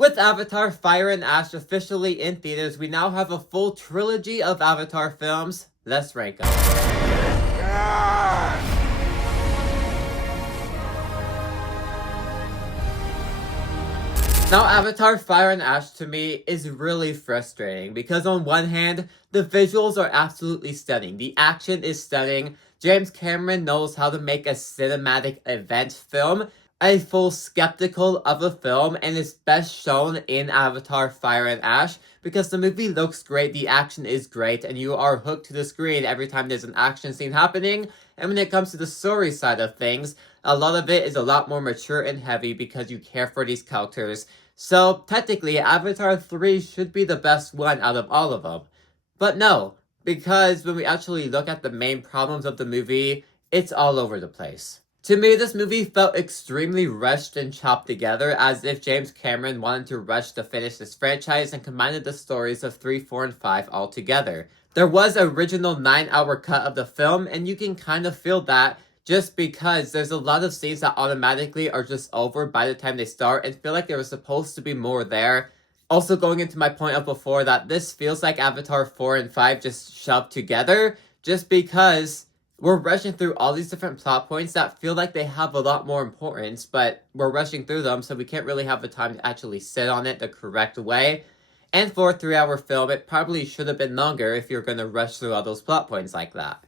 With Avatar Fire and Ash officially in theaters, we now have a full trilogy of Avatar films. Let's rank them. Now, Avatar Fire and Ash to me is really frustrating because on one hand, the visuals are absolutely stunning. The action is stunning. James Cameron knows how to make a cinematic event film a full spectacle of a film, and it's best shown in Avatar Fire and Ash because the movie looks great, the action is great, and you are hooked to the screen every time there's an action scene happening. And when it comes to the story side of things, a lot of it is a lot more mature and heavy because you care for these characters. So technically, Avatar 3 should be the best one out of all of them. But no, because when we actually look at the main problems of the movie, it's all over the place. To me, this movie felt extremely rushed and chopped together, as if James Cameron wanted to rush to finish this franchise and combined the stories of 3, 4, and 5 all together. There was an original 9-hour cut of the film, and you can kind of feel that just because there's a lot of scenes that automatically are just over by the time they start and feel like there was supposed to be more there. Also going into my point of before that this feels like Avatar 4 and 5 just shoved together just because we're rushing through all these different plot points that feel like they have a lot more importance, but we're rushing through them so we can't really have the time to actually sit on it the correct way. And for a 3-hour film, it probably should have been longer if you're going to rush through all those plot points like that.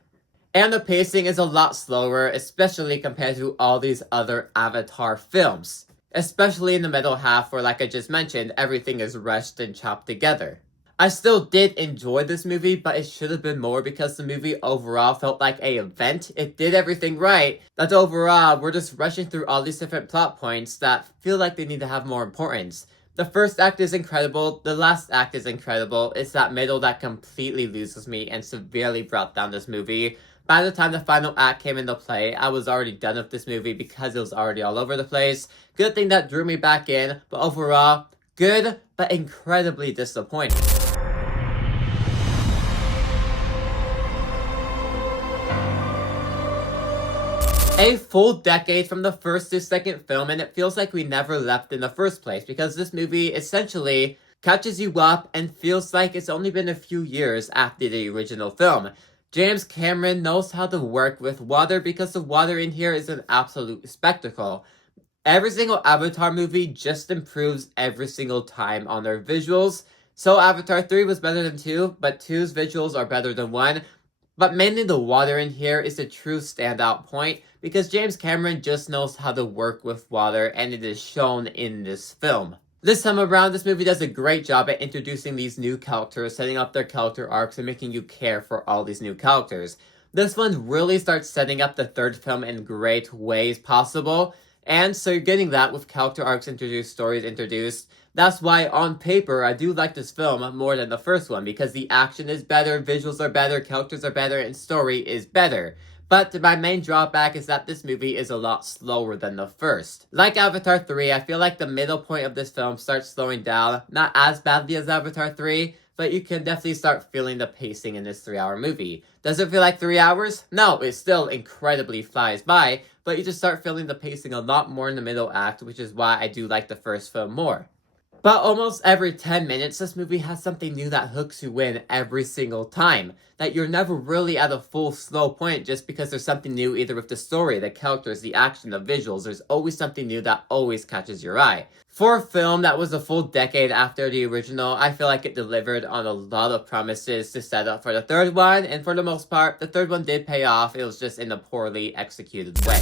And the pacing is a lot slower, especially compared to all these other Avatar films. Especially in the middle half where, like I just mentioned, everything is rushed and chopped together. I still did enjoy this movie, but it should have been more because the movie overall felt like an event. It did everything right, but overall, we're just rushing through all these different plot points that feel like they need to have more importance. The first act is incredible, the last act is incredible, it's that middle that completely loses me and severely brought down this movie. By the time the final act came into play, I was already done with this movie because it was already all over the place. Good thing that drew me back in, but overall, good, but incredibly disappointing. A full decade from the first to second film, and it feels like we never left in the first place because this movie essentially catches you up and feels like it's only been a few years after the original film. James Cameron knows how to work with water because the water in here is an absolute spectacle. Every single Avatar movie just improves every single time on their visuals. So Avatar 3 was better than 2, but 2's visuals are better than 1. But mainly the water in here is a true standout point because James Cameron just knows how to work with water, and it is shown in this film. This time around, this movie does a great job at introducing these new characters, setting up their character arcs, and making you care for all these new characters. This one really starts setting up the third film in great ways possible, and so you're getting that with character arcs introduced, stories introduced. That's why, on paper, I do like this film more than the first one, because the action is better, visuals are better, characters are better, and story is better. But my main drawback is that this movie is a lot slower than the first. Like Avatar 3, I feel like the middle point of this film starts slowing down, not as badly as Avatar 3, but you can definitely start feeling the pacing in this 3-hour movie. Does it feel like 3 hours? No, it still incredibly flies by, but you just start feeling the pacing a lot more in the middle act, which is why I do like the first film more. But almost every 10 minutes, this movie has something new that hooks you in every single time. That you're never really at a full slow point just because there's something new either with the story, the characters, the action, the visuals. There's always something new that always catches your eye. For a film that was a full decade after the original, I feel like it delivered on a lot of promises to set up for the third one. And for the most part, the third one did pay off. It was just in a poorly executed way.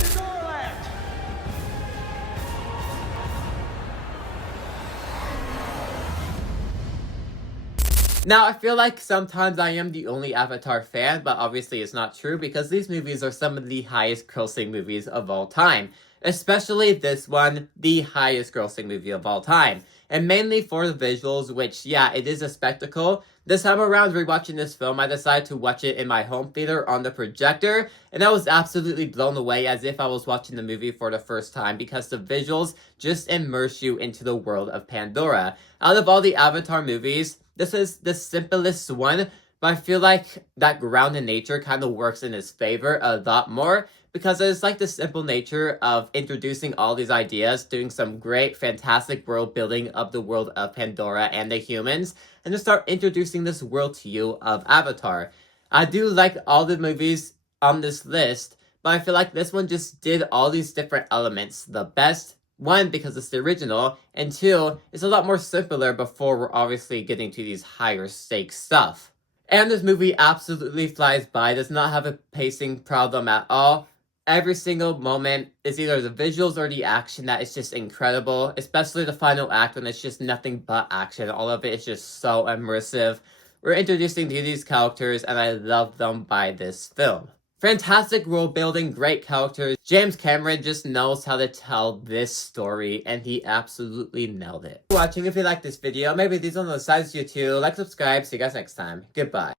Now, I feel like sometimes I am the only Avatar fan, but obviously it's not true because these movies are some of the highest grossing movies of all time. Especially this one, the highest grossing movie of all time. And mainly for the visuals, which, yeah, it is a spectacle. This time around rewatching this film, I decided to watch it in my home theater on the projector, and I was absolutely blown away as if I was watching the movie for the first time because the visuals just immerse you into the world of Pandora. Out of all the Avatar movies, this is the simplest one, but I feel like that grounded nature kind of works in his favor a lot more because it's like the simple nature of introducing all these ideas, doing some great, fantastic world building of the world of Pandora and the humans, and just start introducing this world to you of Avatar. I do like all the movies on this list, but I feel like this one just did all these different elements the best. One, because it's the original, and two, it's a lot more simpler before we're obviously getting to these higher stakes stuff. And this movie absolutely flies by, does not have a pacing problem at all. Every single moment is either the visuals or the action that is just incredible, especially the final act when it's just nothing but action. All of it is just so immersive. We're introducing to these characters, and I love them by this film. Fantastic world building, great characters. James Cameron just knows how to tell this story, and he absolutely nailed it. Thanks for watching. If you like this video, maybe these on the sides you too. Like, subscribe. See you guys next time. Goodbye.